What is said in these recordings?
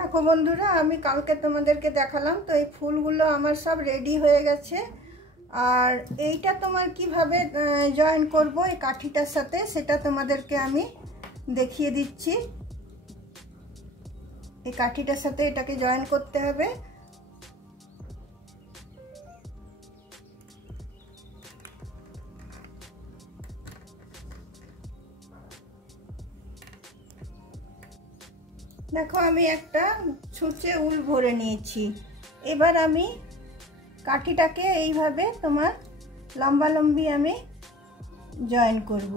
देखो बंधुरा आमी कालके तोमादेरके देखालाम तो ये फुलगुलो आमार सब रेडी हये गेछे। और एइटा तोमार किभाबे जয়েন करबो এই কাঠিটার সাথে সেটা তোমাদেরকে আমি দেখিয়ে দিচ্ছি। এই কাঠিটার সাথে এটাকে জয়েন করতে হবে। देखो आमी एकटा छुंचे उल भरे निয়েছি। এবার আমি কাঠিটাকে এইভাবে তোমার লম্বা লম্বি আমি জয়েন করব।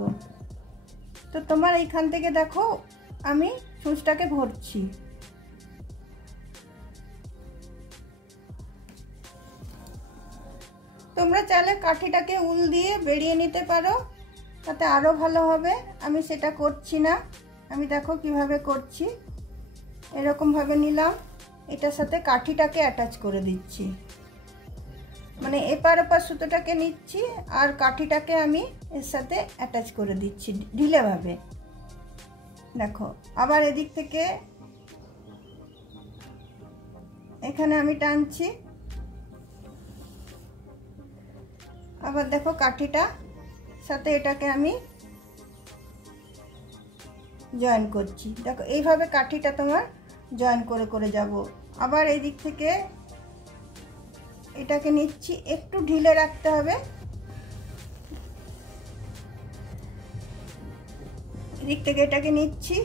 তো তোমার এইখান থেকে দেখো আমি ছুঁচটাকে ভরছি। তোমরা চাইলে কাঠিটাকে উল দিয়ে বেরিয়ে নিতে পারো, তাতে আরো ভালো হবে। আমি সেটা করছি না, আমি দেখো কিভাবে করছি। এরকম ভাবে নিলাম, এটার সাথে কাঠিটাকে অ্যাটাচ করে দিচ্ছি। মানে এপার ওপার সুতোটাকে নিচ্ছি আর কাঠিটাকে আমি এর সাথে অ্যাটাচ করে দিচ্ছি ঢিলে ভাবে। দেখো আবার এদিক থেকে এখানে আমি টানছি, আবার দেখো কাঠিটা সাথে এটাকে আমি জয়েন করছি। দেখো এইভাবে কাঠিটা তোমার জয়েন করে করে যাব। আবার এই দিক থেকে এটাকে নিচ্ছি, একটু ঢিলে রাখতে হবে। এদিক থেকে এটাকে নিচ্ছি,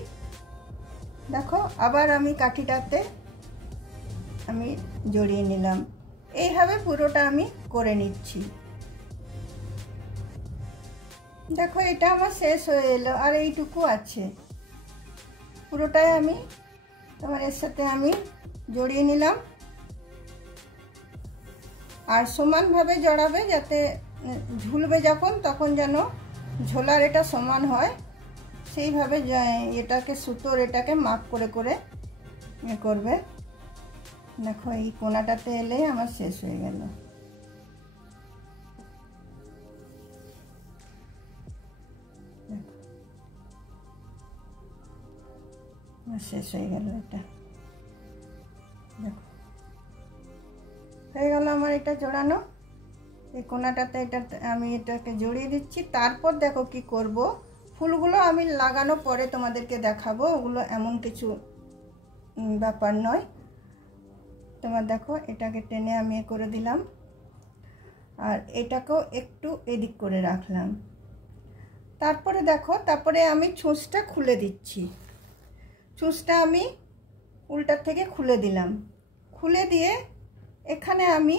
দেখো আবার আমি কাঠিটাতে আমি জড়িয়ে নিলাম। এইভাবে পুরোটা আমি করে নিচ্ছি। দেখো এটা আমার শেষ হয়ে এলো আর এইটুকু আছে। পুরোটাই আমি তোমার এর সাথে আমি জড়িয়ে নিলাম। আর সমানভাবে জড়াবে, যাতে ঝুলবে যখন তখন যেন ঝোলার এটা সমান হয়, সেইভাবে এটাকে সুতোর এটাকে মাপ করে করে করবে। দেখো এই কোণাটাতে এলে আমার শেষ হয়ে গেল। শেষ হয়ে গেল, এটা দেখো হয়ে গেল আমার এটা জোড়ানো। এই কোণাটাতে এটা আমি এটাকে জড়িয়ে দিচ্ছি। তারপর দেখো কি করব, ফুলগুলো আমি লাগানো পরে তোমাদেরকে দেখাবো, ওগুলো এমন কিছু ব্যাপার নয়। তোমার দেখো এটাকে টেনে আমি করে দিলাম আর এটাকেও একটু এদিক করে রাখলাম। তারপরে দেখো তারপরে আমি ছুঁচটা খুলে দিচ্ছি। ছুঁচটা আমি উল্টার থেকে খুলে দিলাম। খুলে দিয়ে এখানে আমি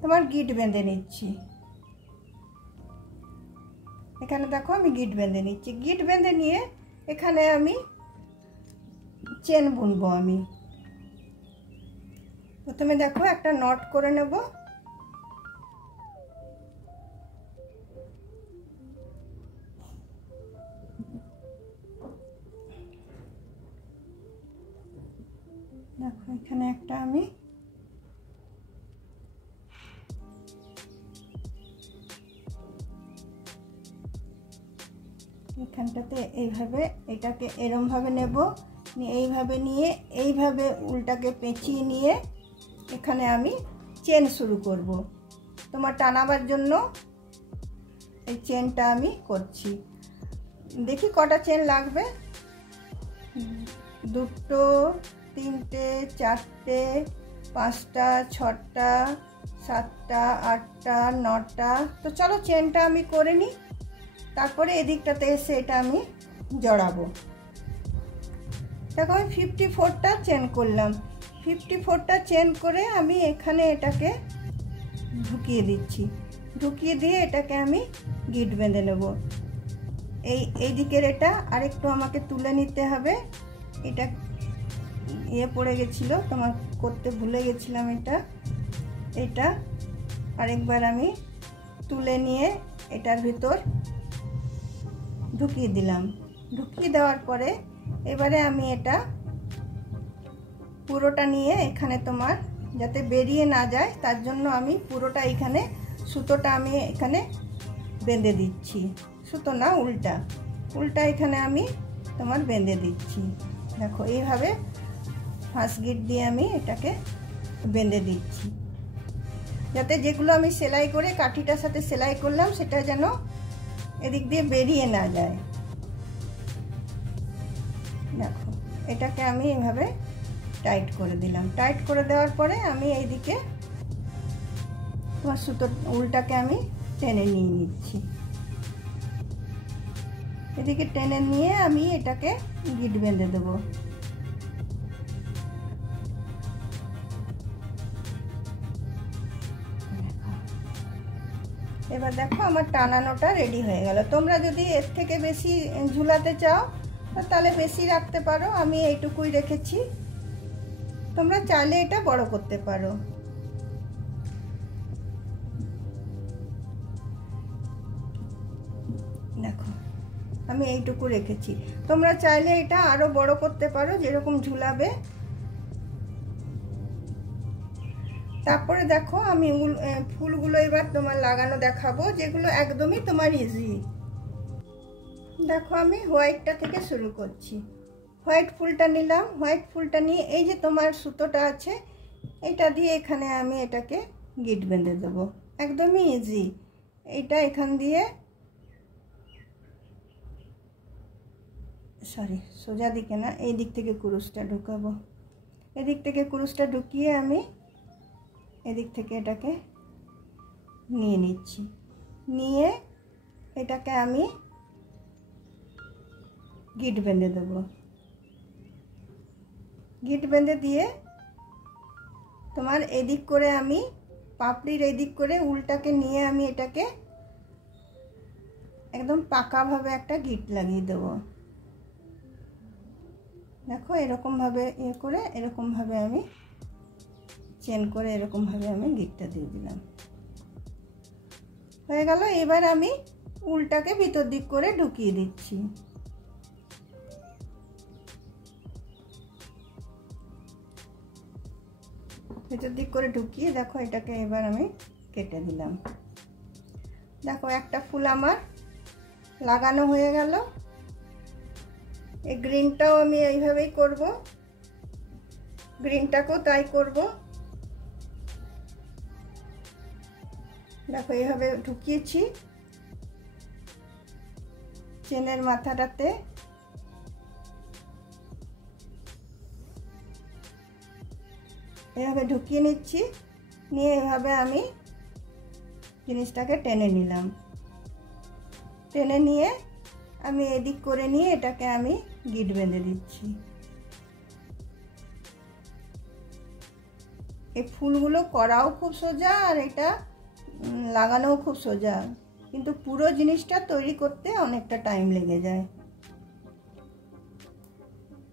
তোমার গিট বেঁধে নিচ্ছি। এখানে দেখো আমি গিট বেঁধে নিচ্ছি। গিট বেঁধে নিয়ে এখানে আমি চেন বুনবো। আমি প্রথমে দেখো একটা নট করে নেব। দেখো এখানে একটা আমি এখানটাতে এইভাবে এটাকে এরম ভাবে নেব, এইভাবে নিয়ে এইভাবে উল্টাকে পেঁচিয়ে নিয়ে এখানে আমি চেন শুরু করব। তোমার টানাবার জন্য এই চেনটা আমি করছি। দেখি কটা চেন লাগবে। দুটো, তিনটে, চারটে, পাঁচটা, ছটা, সাতটা, আটটা, নটা। তো চলো চেনটা আমি করে নিই, তারপরে এদিকটাতে এসে এটা আমি জড়াবো। দেখো আমি 54টা চেন করলাম। 54টা চেন করে আমি এখানে এটাকে ঢুকিয়ে দিচ্ছি। ঢুকিয়ে দিয়ে এটাকে আমি গিট বেঁধে নেব। এই দিকের এটা আরেকটু আমাকে তুলে নিতে হবে। এটা পড়ে গেছিল, তোমার করতে ভুলে গেছিলাম। এটা আরেকবার আমি তুলে নিয়ে এটার ভিতর ঢুকিয়ে দিলাম। ঢুকিয়ে দেওয়ার পরে এবারে আমি এটা পুরোটা নিয়ে এখানে তোমার যাতে বেরিয়ে না যায় তার জন্য আমি পুরোটা এখানে সুতোটা আমি এখানে বেঁধে দিচ্ছি। সুতো না, উল্টা উল্টা এখানে আমি তোমার বেঁধে দিচ্ছি। দেখো এইভাবে ফাঁস গিট দিয়ে আমি এটাকে বেঁধে দিচ্ছি, যাতে যেগুলো আমি সেলাই করে কাঠিটার সাথে সেলাই করলাম সেটা যেন এদিক দিয়ে বেরিয়ে না যায়। দেখো এটাকে আমি এভাবে টাইট করে দিলাম। টাইট করে দেওয়ার পরে আমি এইদিকে তোমার সুতোর উলটাকে আমি টেনে নিয়ে নিচ্ছি। এদিকে টেনে নিয়ে আমি এটাকে গিট বেঁধে দেবো। এবার দেখো আমার টানানোটা রেডি হয়ে গেল। তোমরা যদি এর থেকে বেশি ঝুলাতে চাও তাহলে বেশি রাখতে পারো, আমি এইটুকুই রেখেছি। তোমরা চাইলে এটা বড় করতে পারো। দেখো আমি এইটুকু রেখেছি, তোমরা চাইলে এটা আরো বড় করতে পারো যেরকম ঝুলাবে। তারপরে দেখো আমি ফুলগুলো এবার তোমার লাগানো দেখাবো, যেগুলো একদমই তোমার ইজি। দেখো আমি হোয়াইটটা থেকে শুরু করছি। হোয়াইট ফুলটা নিলাম। হোয়াইট ফুলটা নিয়ে এই যে তোমার সুতোটা আছে এটা দিয়ে এখানে আমি এটাকে গিট বেঁধে দেবো। একদমই ইজি। এইটা এখান দিয়ে সোজা দিকে না, এই দিক থেকে কুরুশটা ঢুকাবো। এদিক থেকে কুরুশটা ঢুকিয়ে আমি এদিক থেকে এটাকে নিয়ে নিচ্ছি। নিয়ে এটাকে আমি গিট বেঁধে দেবো। গিট বেঁধে দিয়ে তোমার এদিক করে আমি পাপড়ির এদিক করে উলটাকে নিয়ে আমি এটাকে একদম পাকাভাবে একটা গিট লাগিয়ে দেবো। দেখো এরকমভাবে করে এরকমভাবে আমি চেন করে এরকমভাবে আমি গিটটা দিয়ে দিলাম। হয়ে গেল। এবার আমি উলটাকে ভিতর দিক করে ঢুকিয়ে দিচ্ছি। ভিতর দিক করে ঢুকিয়ে দেখো এটাকে এবার আমি কেটে দিলাম। দেখো একটা ফুল আমার লাগানো হয়ে গেল। এই গ্রিনটাও আমি এইভাবেই করব, গ্রিনটাকেও তাই করব। দেখো এইভাবে ঢুকিয়েছি চেনের মাথাটাতে। এভাবে ঢুকিয়ে নিচ্ছি, নিয়ে এভাবে আমি জিনিসটাকে টেনে নিলাম। টেনে নিয়ে আমি এদিক করে নিয়ে এটাকে আমি গিট বেঁধে দিচ্ছি। এই ফুলগুলো করাও খুব সোজা আর এটা লাগানোও খুব সোজা, কিন্তু পুরো জিনিসটা তৈরি করতে অনেকটা টাইম লেগে যায়।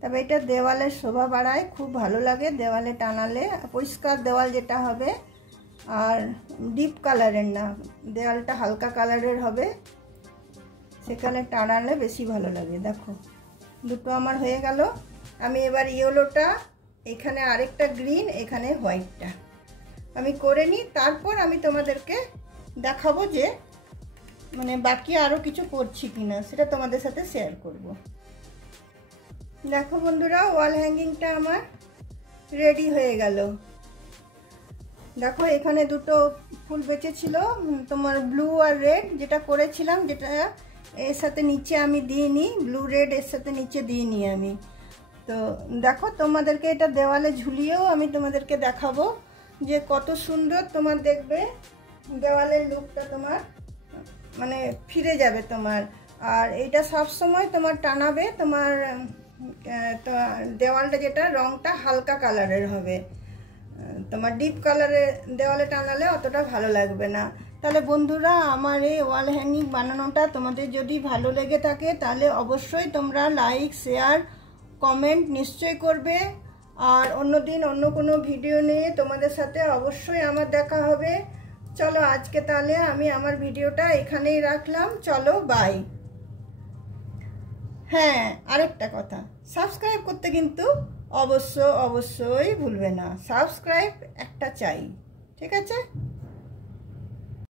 তবে এটা দেওয়ালের শোভা বাড়ায়, খুব ভালো লাগে দেওয়ালে টানালে। পরিষ্কার দেওয়াল যেটা হবে, আর ডিপ কালারের না, দেওয়ালটা হালকা কালারের হবে, সেখানে টানালে বেশি ভালো লাগে। দেখো দুটো আমার হয়ে গেল। আমি এবার ইয়েলোটা, এখানে আরেকটা গ্রিন, এখানে হোয়াইটটা আমি করে নিই। তারপর আমি তোমাদেরকে দেখাবো যে মানে বাকি আরও কিছু করছি কিনা, সেটা তোমাদের সাথে শেয়ার করব। দেখো বন্ধুরা, ওয়াল হ্যাঙ্গিংটা আমার রেডি হয়ে গেল। দেখো এখানে দুটো ফুল বেঁচেছিল, তোমার ব্লু আর রেড যেটা করেছিলাম, যেটা এর সাথে নিচে আমি দিইনি, ব্লু রেড এর সাথে নিচে দিইনি আমি। তো দেখো তোমাদেরকে এটা দেওয়ালে ঝুলিয়েও আমি তোমাদেরকে দেখাবো যে কত সুন্দর তোমার দেখবে দেওয়ালের লুকটা, তোমার মানে ফিরে যাবে তোমার। আর এইটা সব সময় তোমার টানাবে, তোমার দেওয়ালটা যেটা রংটা হালকা কালারের হবে, তোমার ডিপ কালারের দেওয়ালে টানালে অতটা ভালো লাগবে না। তাহলে বন্ধুরা, আমার এই ওয়াল হ্যাঙ্গিং বানানোটা তোমাদের যদি ভালো লেগে থাকে তাহলে অবশ্যই তোমরা লাইক, শেয়ার, কমেন্ট নিশ্চয়ই করবে। আর অন্যদিন অন্য কোনো ভিডিও নিয়ে তোমাদের সাথে অবশ্যই আমার দেখা হবে। চলো আজকে তাহলে আমি আমার ভিডিওটা এখানেই রাখলাম। চলো বাই। হ্যাঁ, আরেকটা কথা, সাবস্ক্রাইব করতে কিন্তু অবশ্যই ভুলবে না। সাবস্ক্রাইব একটা চাই, ঠিক আছে?